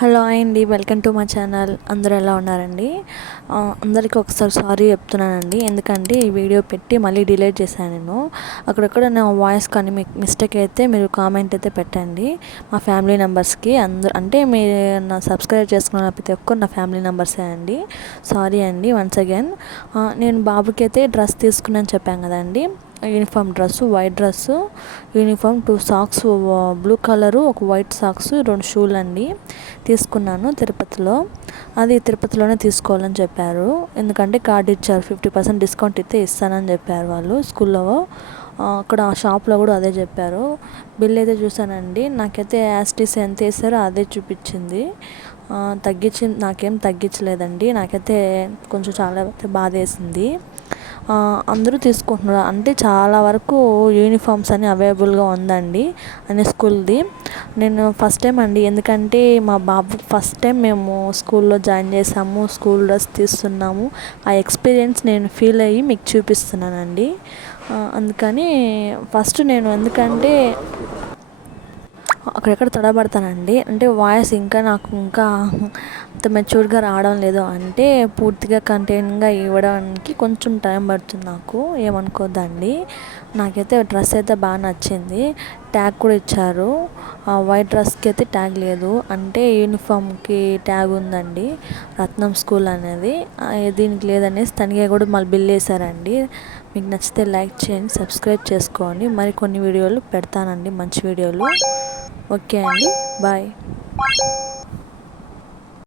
Hello అండి, welcome to my channel. అందరూ ఎలా ఉన్నారండి? అందరికీ ఒకసారి సారీ చెప్తున్నానండి. ఎందుకంటే ఈ వీడియో పెట్టి మళ్ళీ డిలీట్ చేశాను నేను. అక్కడక్కడ నా వాయిస్ కానీ మీకు మిస్టేక్ అయితే మీరు కామెంట్ అయితే పెట్టండి. మా ఫ్యామిలీ మెంబర్స్కి అందరూ అంటే మీరు నా సబ్స్క్రైబ్ చేసుకున్న ప్రతి ఒక్కరు నా ఫ్యామిలీ మెంబర్సే అండి. సారీ అండి వన్స్ అగైన్. నేను బాబుకి అయితే డ్రెస్ తీసుకున్నాను చెప్పాను కదండి. Uniform dress, white dress, uniform, 2 socks, blue colour, ఒక వైట్ సాక్స్, 2 షూలు అండి తీసుకున్నాను తిరుపతిలో. అది తిరుపతిలోనే తీసుకోవాలని చెప్పారు. ఎందుకంటే కార్డు ఇచ్చారు, 50% డిస్కౌంట్ అయితే ఇస్తానని చెప్పారు వాళ్ళు స్కూల్లో. అక్కడ షాప్లో కూడా అదే చెప్పారు. బిల్ అయితే చూసానండి, నాకైతే యాస్టీస్ ఎంత వేసారో అదే చూపించింది. నాకేం తగ్గించలేదండి. నాకైతే కొంచెం చాలా బాధ వేసింది. అందరూ తీసుకుంటున్నారు అంటే చాలా వరకు యూనిఫామ్స్ అని అవైలబుల్గా ఉందండి అన్ని స్కూల్ది. నేను ఫస్ట్ టైం అండి, ఎందుకంటే మా బాబు ఫస్ట్ టైం మేము స్కూల్లో జాయిన్ చేసాము, స్కూల్ డ్రెస్ తీస్తున్నాము. ఆ ఎక్స్పీరియన్స్ నేను ఫీల్ అయ్యి మీకు చూపిస్తున్నానండి. అందుకని ఫస్ట్ నేను ఎందుకంటే అక్కడెక్కడ తడబడతానండి. అంటే వాయిస్ నాకు ఇంకా అంత మెచ్యూర్డ్గా రావడం లేదు, అంటే పూర్తిగా కంటెంట్గా ఇవ్వడానికి కొంచెం టైం పడుతుంది నాకు, ఏమనుకోద్దండి. నాకైతే డ్రెస్ అయితే బాగా నచ్చింది. ట్యాగ్ కూడా ఇచ్చారు. వైట్ డ్రెస్కి అయితే ట్యాగ్ లేదు, అంటే యూనిఫామ్కి ట్యాగ్ ఉందండి, రత్నం స్కూల్ అనేది. దీనికి లేదనేసి తనిగా కూడా మళ్ళీ బిల్ వేశారండి. మీకు నచ్చితే లైక్ చేయండి, సబ్స్క్రైబ్ చేసుకోండి. మరి కొన్ని వీడియోలు పెడతానండి, మంచి వీడియోలు. ఓకే అండి, బాయ్.